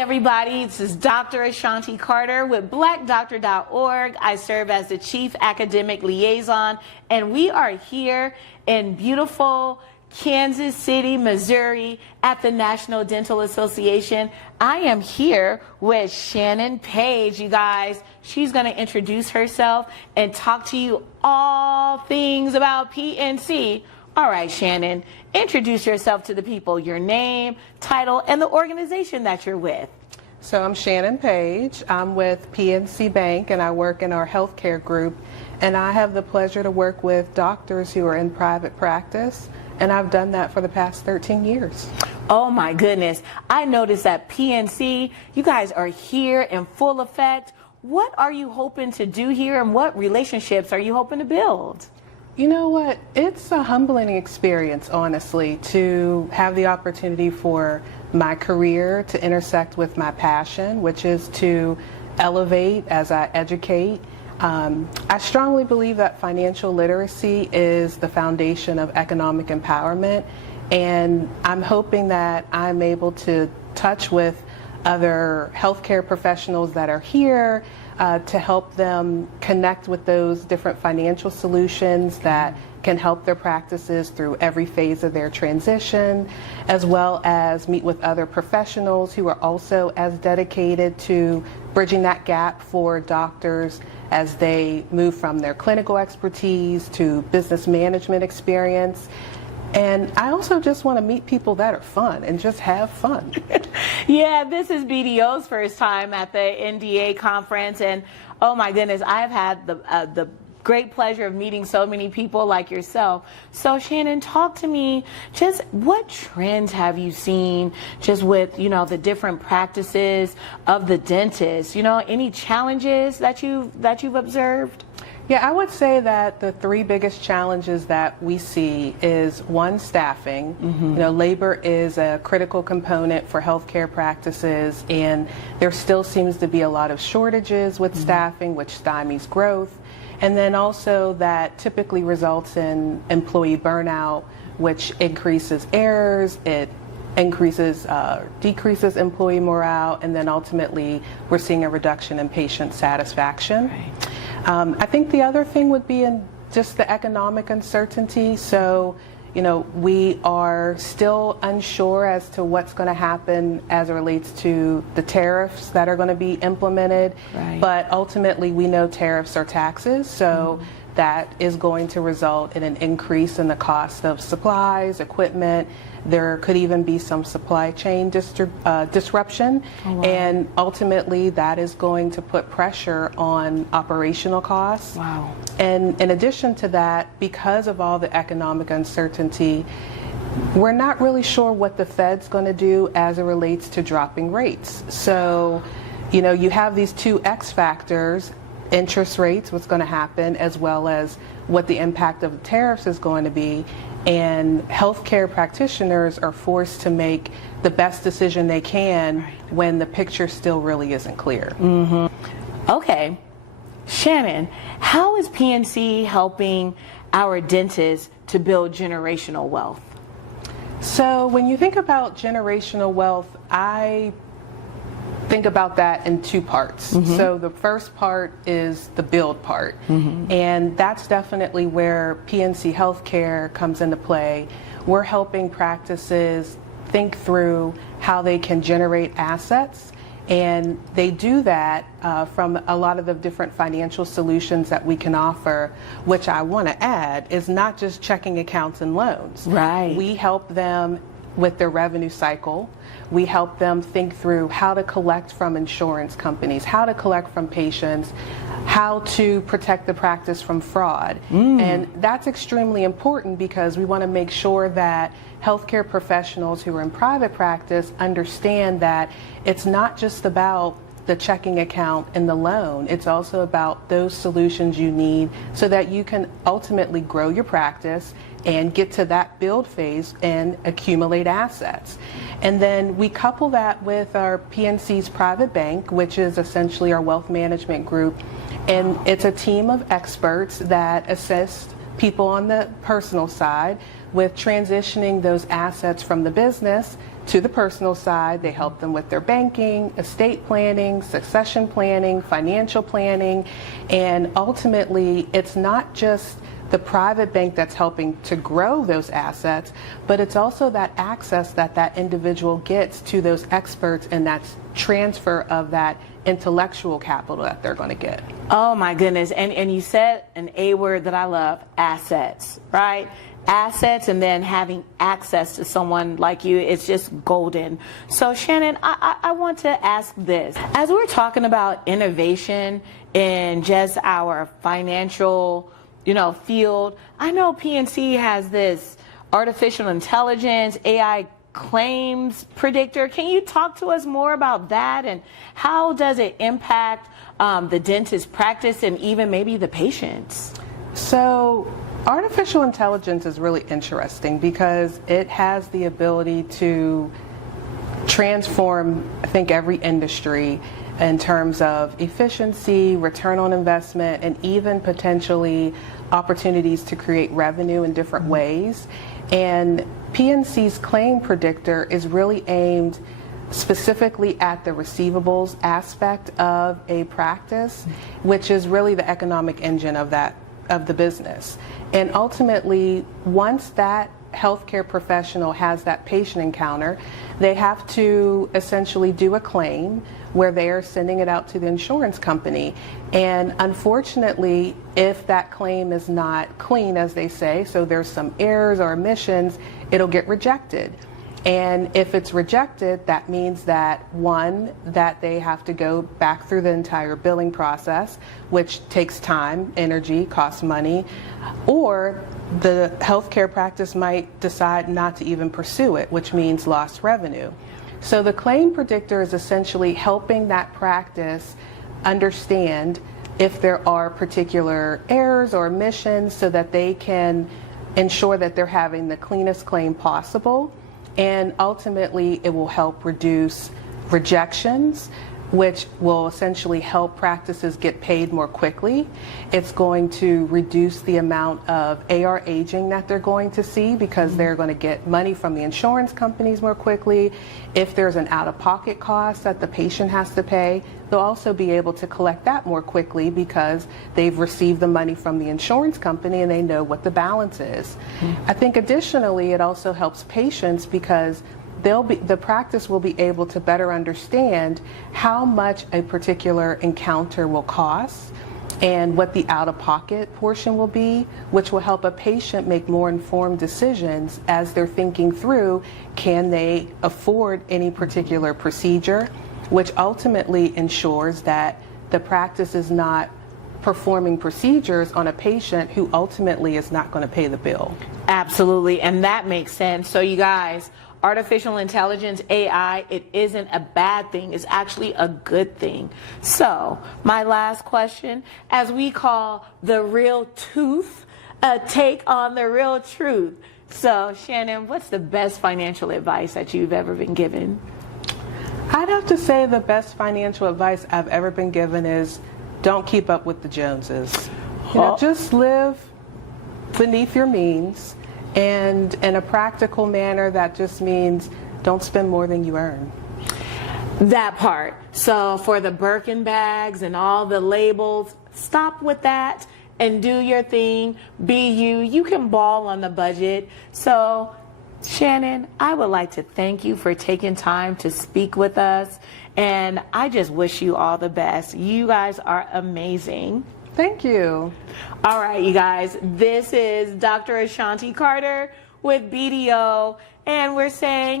everybody. This is Dr. Ashanti Carter with blackdoctor.org. I serve as the Chief Academic Liaison, and we are here in beautiful Kansas City, Missouri at the National Dental Association. I am here with Shannon Page, you guys. She's going to introduce herself and talk to you all things about PNC. All right, Shannon, introduce yourself to the people, your name, title, and the organization that you're with. So I'm Shannon Page. I'm with PNC Bank, and I work in our healthcare group. And I have the pleasure to work with doctors who are in private practice, and I've done that for the past 13 years. Oh my goodness. I noticed that PNC, you guys are here in full effect. What are you hoping to do here, and what relationships are you hoping to build? You know what? It's a humbling experience, honestly, to have the opportunity for my career to intersect with my passion, which is to elevate as I educate. I strongly believe that financial literacy is the foundation of economic empowerment, and I'm hoping that I'm able to touch with other healthcare professionals that are here to help them connect with those different financial solutions that can help their practices through every phase of their transition, as well as meet with other professionals who are also as dedicated to bridging that gap for doctors as they move from their clinical expertise to business management experience. And I also just want to meet people that are fun and just have fun. Yeah, this is BDO's first time at the NDA conference, and oh my goodness, I've had the great pleasure of meeting so many people like yourself. So Shannon, talk to me, just what trends have you seen just with, the different practices of the dentist? Any challenges that you've observed? Yeah, I would say that the three biggest challenges that we see is one, staffing. Labor is a critical component for healthcare practices, and there still seems to be a lot of shortages with staffing, which stymies growth. And then also that typically results in employee burnout, which increases errors, it decreases employee morale, and then ultimately we're seeing a reduction in patient satisfaction. Right. I think the other thing would be in just the economic uncertainty. So, we are still unsure as to what's going to happen as it relates to the tariffs that are going to be implemented. Right. But ultimately, we know tariffs are taxes, so that is going to result in an increase in the cost of supplies, equipment. There could even be some supply chain disruption. Oh, wow. And ultimately that is going to put pressure on operational costs. Wow. And in addition to that, because of all the economic uncertainty, we're not really sure what the Fed's going to do as it relates to dropping rates. So, you have these two X factors: interest rates, what's going to happen, as well as what the impact of the tariffs is going to be. And healthcare practitioners are forced to make the best decision they can when the picture still really isn't clear. Okay. Shannon, how is PNC helping our dentists to build generational wealth? So when you think about generational wealth, I think about that in two parts. So the first part is the build part, and that's definitely where PNC Healthcare comes into play. We're helping practices think through how they can generate assets, and they do that from a lot of the different financial solutions that we can offer, which I want to add is not just checking accounts and loans. Right. We help them with their revenue cycle. We help them think through how to collect from insurance companies, how to collect from patients, how to protect the practice from fraud. And that's extremely important because we want to make sure that healthcare professionals who are in private practice understand that it's not just about the checking account and the loan. It's also about those solutions you need so that you can ultimately grow your practice and get to that build phase and accumulate assets. And then we couple that with our PNC's private bank, which is essentially our wealth management group. And it's a team of experts that assist people on the personal side with transitioning those assets from the business to the personal side. They help them with their banking, estate planning, succession planning, financial planning, and ultimately it's not just the private bank that's helping to grow those assets, but it's also that access that that individual gets to those experts and that transfer of that intellectual capital that they're going to get. Oh my goodness. And you said an A word that I love, assets, right? Assets, and then having access to someone like you, it's just golden. So Shannon, I want to ask this. As we're talking about innovation in just our financial field, I know PNC has this artificial intelligence, AI claims predictor. Can you talk to us more about that, and how does it impact the dentist practice and even maybe the patients? So artificial intelligence is really interesting because it has the ability to transform, I think, every industry in terms of efficiency, return on investment, and even potentially opportunities to create revenue in different ways. And PNC's claim predictor is really aimed specifically at the receivables aspect of a practice, which is really the economic engine of the business. And ultimately, once that healthcare professional has that patient encounter, they have to essentially do a claim where they are sending it out to the insurance company. And unfortunately, if that claim is not clean, as they say, so there's some errors or omissions, it'll get rejected. And if it's rejected, that means that, one, that they have to go back through the entire billing process, which takes time, energy, costs money, or the healthcare practice might decide not to even pursue it, which means lost revenue. So the claim predictor is essentially helping that practice understand if there are particular errors or omissions so that they can ensure that they're having the cleanest claim possible. And ultimately, it will help reduce rejections, which will essentially help practices get paid more quickly. It's going to reduce the amount of AR aging that they're going to see because they're going to get money from the insurance companies more quickly. If there's an out-of-pocket cost that the patient has to pay, they'll also be able to collect that more quickly because they've received the money from the insurance company and they know what the balance is. I think additionally, it also helps patients because the practice will be able to better understand how much a particular encounter will cost and what the out-of-pocket portion will be, which will help a patient make more informed decisions as they're thinking through, can they afford any particular procedure, which ultimately ensures that the practice is not performing procedures on a patient who ultimately is not going to pay the bill. Absolutely, and that makes sense. So you guys, artificial intelligence, AI, it isn't a bad thing. It's actually a good thing. So my last question, as we call the real tooth, a take on the real truth. So Shannon, what's the best financial advice that you've ever been given? I'd have to say the best financial advice I've ever been given is don't keep up with the Joneses. Just live beneath your means. And in a practical manner, that just means don't spend more than you earn. That part. So for the Birkin bags and all the labels, stop with that and do your thing. Be you. You can ball on the budget. So Shannon, I would like to thank you for taking time to speak with us. And I just wish you all the best. You guys are amazing. Thank you. All right, you guys, this is Dr. Ashanti Carter with BDO, and we're saying